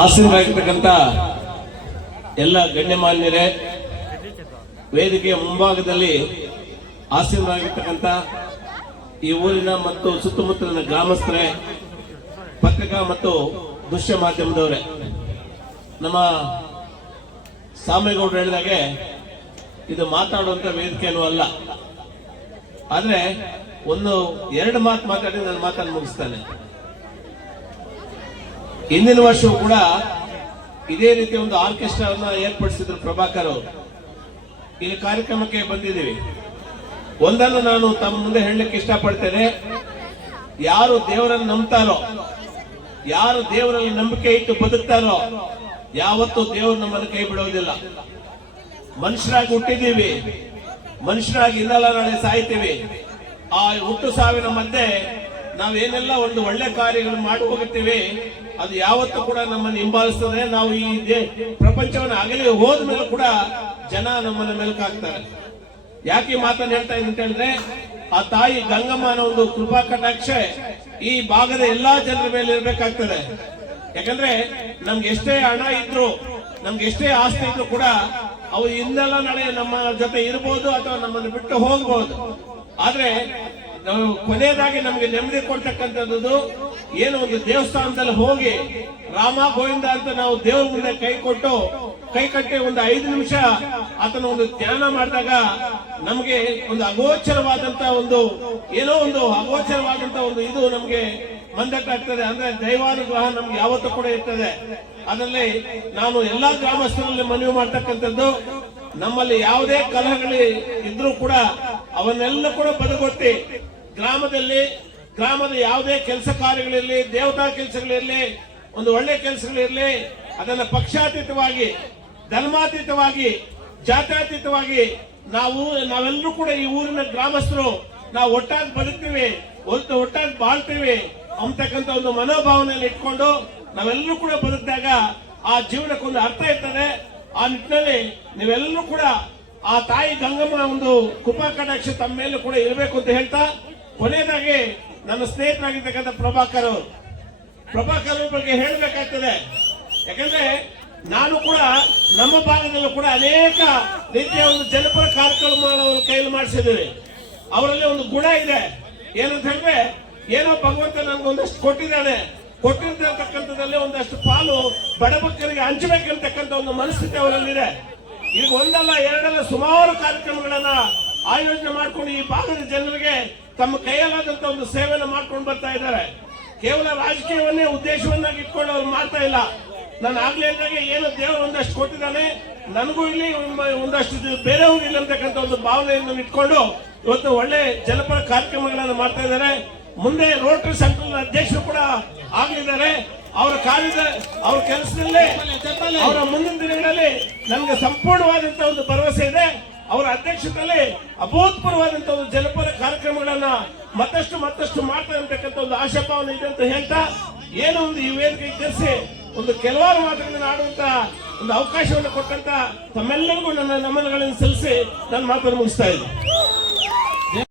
ಆಸೀನರಾಗಿರ್ತಕ್ಕಂಥ ಎಲ್ಲ ಗಣ್ಯಮಾನ್ಯರೇ, ವೇದಿಕೆಯ ಮುಂಭಾಗದಲ್ಲಿ ಆಸೀನರಾಗಿರ್ತಕ್ಕಂಥ ಈ ಊರಿನ ಮತ್ತು ಸುತ್ತಮುತ್ತಲಿನ ಗ್ರಾಮಸ್ಥರೇ, ಪತ್ರಿಕಾ ಮತ್ತು ದೃಶ್ಯ ಮಾಧ್ಯಮದವರೇ, ನಮ್ಮ ಸಾಮೇಗೌಡರು ಹೇಳಿದಾಗೆ ಇದು ಮಾತಾಡುವಂತ ವೇದಿಕೆನೂ ಅಲ್ಲ. ಆದ್ರೆ ಎರಡು ಮಾತು ಮಾತಾಡಿ ನನ್ನ ಮಾತನ್ನು ಮುಗಿಸ್ತಾನೆ. ಹಿಂದಿನ ವರ್ಷವೂ ಕೂಡ ಇದೇ ರೀತಿ ಒಂದು ಆರ್ಕೆಸ್ಟ್ರಾವನ್ನ ಏರ್ಪಡಿಸಿದ್ರು ಪ್ರಭಾಕರ್ ಅವರು. ಈ ಕಾರ್ಯಕ್ರಮಕ್ಕೆ ಬಂದಿದ್ದೀವಿ. ಒಂದನ್ನು ನಾನು ತಮ್ಮ ಮುಂದೆ ಹೇಳಲಿಕ್ಕೆ ಇಷ್ಟಪಡ್ತೇನೆ. ಯಾರು ದೇವರನ್ನು ನಂಬ್ತಾರೋ, ಯಾರು ದೇವರಲ್ಲಿ ನಂಬಿಕೆ ಇಟ್ಟು ಬದುಕ್ತಾರೋ, ಯಾವತ್ತೂ ದೇವರು ನಮ್ಮನ್ನು ಕೈ ಬಿಡೋದಿಲ್ಲ. ಮನುಷ್ಯರಾಗಿ ಹುಟ್ಟಿದ್ದೀವಿ, ಮನುಷ್ಯರಾಗಿ ಇನ್ನಲ್ಲ ನಾಳೆ ಸಾಯ್ತೀವಿ. ಆ ಹುಟ್ಟು ಸಾವಿನ ಮಧ್ಯೆ ನಾವೇನೆಲ್ಲ ಒಂದು ಒಳ್ಳೆ ಕಾರ್ಯಗಳು ಮಾಡಿ ಹೋಗುತ್ತೇವೆ, ಅದು ಯಾವತ್ತೂ ಕೂಡ ನಮ್ಮನ್ನು ಹಿಂಬಾಲಿಸ್ತದೆ. ನಾವು ಈ ಪ್ರಪಂಚವನ್ನು ಅಗಲಿ ಹೋದ ಮೇಲೆ ಕೂಡ ಜನ ನಮ್ಮನ್ನ ಮೆಲುಕಾಗ್ತಾರೆ. ಯಾಕೆ ಈ ಮಾತನ್ನು ಹೇಳ್ತಾ ಇದ್ದೀನಿ ಅಂತ ಹೇಳಿದ್ರೆ, ಆ ತಾಯಿ ಗಂಗಮ್ಮನ ಒಂದು ಕೃಪಾ ಕಟಾಕ್ಷ ಈ ಭಾಗದ ಎಲ್ಲಾ ಜನರ ಮೇಲೆ ಇರಬೇಕಾಗ್ತದೆ. ಯಾಕಂದ್ರೆ ನಮ್ಗೆ ಎಷ್ಟೇ ಹಣ ಇದ್ರು, ನಮ್ಗೆ ಎಷ್ಟೇ ಆಸ್ತಿ ಇದ್ರು ಕೂಡ ಅವು ಇನ್ನೆಲ್ಲ ನಾಳೆ ನಮ್ಮ ಜೊತೆ ಇರಬಹುದು ಅಥವಾ ನಮ್ಮನ್ನು ಬಿಟ್ಟು ಹೋಗಬಹುದು. ಆದ್ರೆ ನಾವು ಕೊನೆಯದಾಗಿ ನಮ್ಗೆ ನೆಮ್ಮದಿ ಕೊಡ್ತಕ್ಕಂಥದ್ದು ಏನು, ಒಂದು ದೇವಸ್ಥಾನದಲ್ಲಿ ಹೋಗಿ ರಾಮ ಗೋವಿಂದ ಅಂತ ನಾವು ದೇವ್ರ ಮುಂದೆ ಕೈ ಕಟ್ಟಿ ಒಂದು 5 ನಿಮಿಷ ಆತನ ಒಂದು ಧ್ಯಾನ ಮಾಡಿದಾಗ ನಮ್ಗೆ ಒಂದು ಅಗೋಚರವಾದಂತ ಒಂದು ಇದು ನಮ್ಗೆ ಮಂದಟ್ಟಾಗ್ತದೆ. ಅಂದ್ರೆ ದೈವಾನುಗ್ರಹ ನಮ್ಗೆ ಯಾವತ್ತೂ ಕೂಡ ಇರ್ತದೆ. ಅದರಲ್ಲಿ ನಾನು ಎಲ್ಲಾ ಗ್ರಾಮಸ್ಥರಲ್ಲಿ ಮನವಿ ಮಾಡ್ತಕ್ಕಂಥದ್ದು, ನಮ್ಮಲ್ಲಿ ಯಾವುದೇ ಕಲಹಗಳು ಇದ್ರೂ ಕೂಡ ಅವನ್ನೆಲ್ಲ ಕೂಡ ಬದಿಗೊತ್ತಿ ಗ್ರಾಮದ ಯಾವುದೇ ಕೆಲಸ ಕಾರ್ಯಗಳಿರಲಿ, ದೇವತಾ ಕೆಲಸಗಳಿರಲಿ, ಒಂದು ಒಳ್ಳೆ ಕೆಲಸಗಳಿರಲಿ, ಅದನ್ನ ಪಕ್ಷಾತೀತವಾಗಿ, ಧರ್ಮಾತೀತವಾಗಿ, ಜಾತ್ಯಾತೀತವಾಗಿ ನಾವೆಲ್ಲರೂ ಕೂಡ ಈ ಊರಿನ ಗ್ರಾಮಸ್ಥರು ನಾವು ಒಟ್ಟಾಗಿ ಬದುಕ್ತೀವಿ, ಒಟ್ಟಾಗಿ ಬಾಳ್ತೀವಿ ಅಂತಕ್ಕಂಥ ಒಂದು ಮನೋಭಾವನೆಯಲ್ಲಿ ಇಟ್ಕೊಂಡು ನಾವೆಲ್ಲರೂ ಕೂಡ ಬದುಕಿದಾಗ ಆ ಜೀವನಕ್ಕೊಂದು ಅರ್ಥ ಇರ್ತದೆ. ಆ ನಿಟ್ಟಿನಲ್ಲಿ ನೀವೆಲ್ಲರೂ ಕೂಡ ಆ ತಾಯಿ ಗಂಗಮ್ಮ ಒಂದು ಕೃಪಾ ಕಟಾಕ್ಷ ತಮ್ಮ ಮೇಲೆ ಕೂಡ ಇರಬೇಕು ಅಂತ ಹೇಳ್ತಾ, ಕೊನೆಯದಾಗಿ ನನ್ನ ಸ್ನೇಹಿತರಾಗಿರ್ತಕ್ಕಂಥ ಪ್ರಭಾಕರ್ ಅವ್ರ ಬಗ್ಗೆ ಹೇಳಬೇಕಾಗ್ತದೆ. ಯಾಕಂದ್ರೆ ನಾನು ಕೂಡ ನಮ್ಮ ಭಾಗದಲ್ಲೂ ಕೂಡ ಅನೇಕ ರೀತಿಯ ಒಂದು ಜನಪರ ಕಾರ್ಯಕ್ರಮಗಳನ್ನು ಕೈಯಲ್ಲಿ ಮಾಡಿಸಿದ್ದೀವಿ. ಅವರಲ್ಲಿ ಒಂದು ಗುಣ ಇದೆ, ಏನಂತ ಹೇಳಿದ್ರೆ, ಏನೋ ಭಗವಂತ ನನ್ಗೊಂದಷ್ಟು ಕೊಟ್ಟಿರ್ತಕ್ಕಂಥದ್ದಲ್ಲಿ ಒಂದಷ್ಟು ಪಾಲು ಬಡಬಗ್ಗರಿಗೆ ಹಂಚಬೇಕಂತಕ್ಕಂಥ ಒಂದು ಮನಸ್ಥಿತಿ ಅವರಲ್ಲಿದೆ. ಈಗ ಒಂದಲ್ಲ ಎರಡಲ್ಲ ಸುಮಾರು ಕಾರ್ಯಕ್ರಮಗಳನ್ನ ಆಯೋಜನೆ ಮಾಡ್ಕೊಂಡು ಈ ಭಾಗದ ಜನರಿಗೆ ತಮ್ಮ ಕೈಯಲ್ಲಾದಂತ ಒಂದು ಸೇವೆಯನ್ನು ಮಾಡ್ಕೊಂಡು ಬರ್ತಾ ಇದ್ದಾರೆ. ಕೇವಲ ರಾಜಕೀಯವನ್ನೇ ಉದ್ದೇಶವನ್ನಾಗಿ ಇಟ್ಕೊಂಡು ಅವ್ರು ಮಾಡ್ತಾ ಇಲ್ಲ. ನಾನು ಆಗ್ಲೇ ಇದ್ದಾಗ ಏನು ದೇವರು ಒಂದಷ್ಟು ಕೊಟ್ಟಿದ್ದಾನೆ, ನನಗೂ ಇಲ್ಲಿ ಒಂದಷ್ಟು ಬೇರೆಯವ್ರು ಇಲ್ಲ ಅಂತಕ್ಕಂಥ ಒಂದು ಭಾವನೆಯನ್ನು ಇಟ್ಕೊಂಡು ಇವತ್ತು ಒಳ್ಳೆ ಜನಪರ ಕಾರ್ಯಕ್ರಮಗಳನ್ನು ಮಾಡ್ತಾ ಇದ್ದಾರೆ. ಮುಂದೆ ರೋಟರಿ ಸೆಂಟ್ರಲ್ ಅಧ್ಯಕ್ಷರು ಕೂಡ ಆಗಲಿದ್ದಾರೆ. ಅವರ ಕೆಲಸದಲ್ಲಿ ಅವರ ಮುಂದಿನ ದಿನಗಳಲ್ಲಿ ನನಗೆ ಸಂಪೂರ್ಣವಾದಂತಹ ಒಂದು ಭರವಸೆ ಇದೆ. ಅವರ ಅಧ್ಯಕ್ಷತೆಯಲ್ಲಿ ಅಭೂತಪೂರ್ವವಾದಂತಹ ಒಂದು ಜನಪರ ಕಾರ್ಯಕ್ರಮಗಳನ್ನ ಮತ್ತಷ್ಟು ಮಾಡ್ತಾರೆ ಅಂತಕ್ಕಂಥ ಒಂದು ಆಶಾಭಾವನೆ ಇದೆ ಅಂತ ಹೇಳ್ತಾ, ಏನೋ ಒಂದು ಈ ವೇದಿಕೆಗೆ ಕರೆಸಿ ಒಂದು ಕೆಲವಾರು ಮಾತುಗಳನ್ನು ಆಡುವಂತ ಒಂದು ಅವಕಾಶವನ್ನು ಕೊಟ್ಟಂತ ತಮ್ಮೆಲ್ಲರಿಗೂ ನನ್ನ ನಮನಗಳನ್ನು ಸಲ್ಲಿಸಿ ನನ್ನ ಮಾತನ್ನು ಮುಗಿಸ್ತಾ ಇದ್ದೀನಿ.